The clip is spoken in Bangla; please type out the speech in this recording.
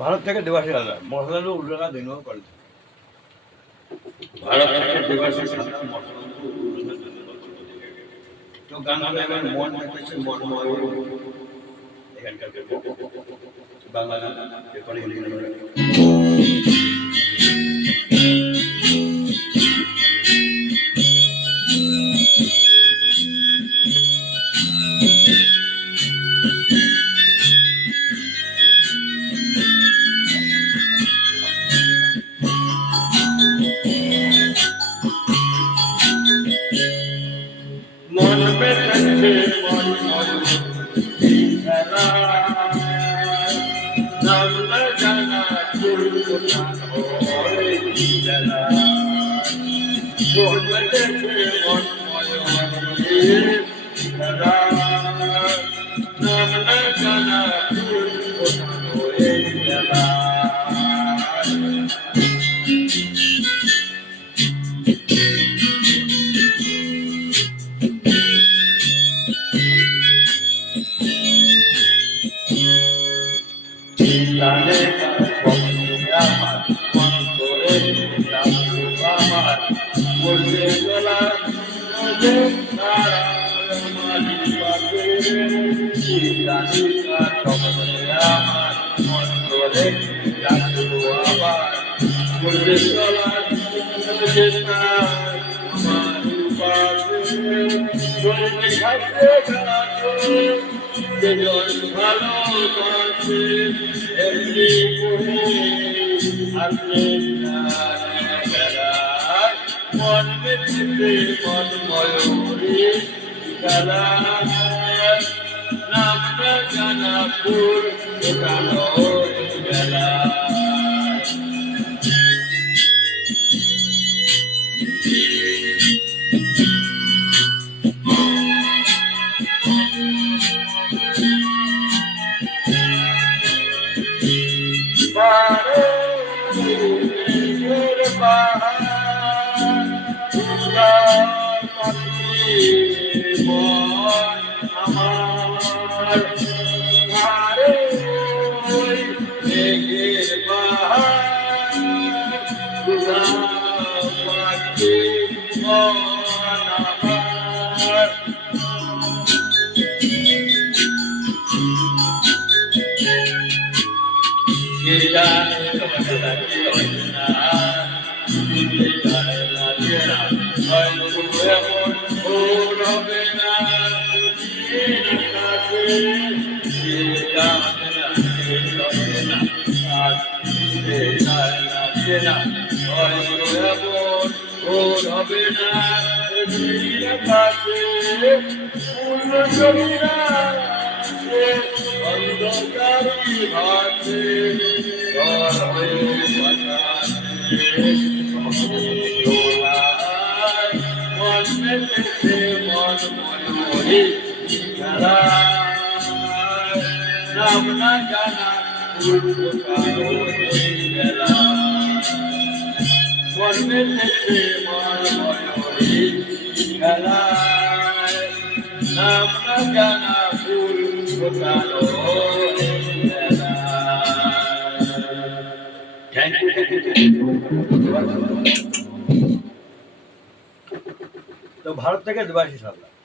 ভারত থেকে দেবাশিস হালদার মশলালু উল্লেখা দিন করে ভারত থেকে দেবাশিস হালদার মশলালু তো গান হবে এবার মন দেখেছে মনময় এখানকার বাংলা গান এরপরে হিন্দি গান मन में तंगे मन खेला नाम न जाना कुल होए जला मन में तंगे मन खेला नाम न जाना कुल होए जला জানে আমার মন করে আমার বলতে চলা জানি আমার মন করে আবার বলতে চলা ভালোবাসে এমনি করে আসলে মন বেঁচেছে মন ময়ূরী খেলা নাম না জানা ফুল কালো বেলা আমার ঘরে অন্ধকারী ভাতে মন মেলেছে মন ময়ূরী খেলা নাম না জানা বেলা মন মেলেছে মন ময়ূরী খেলা নাম না জানা ফুল ফোটানো তো ভারত থেকে দেবাশিস হালদার।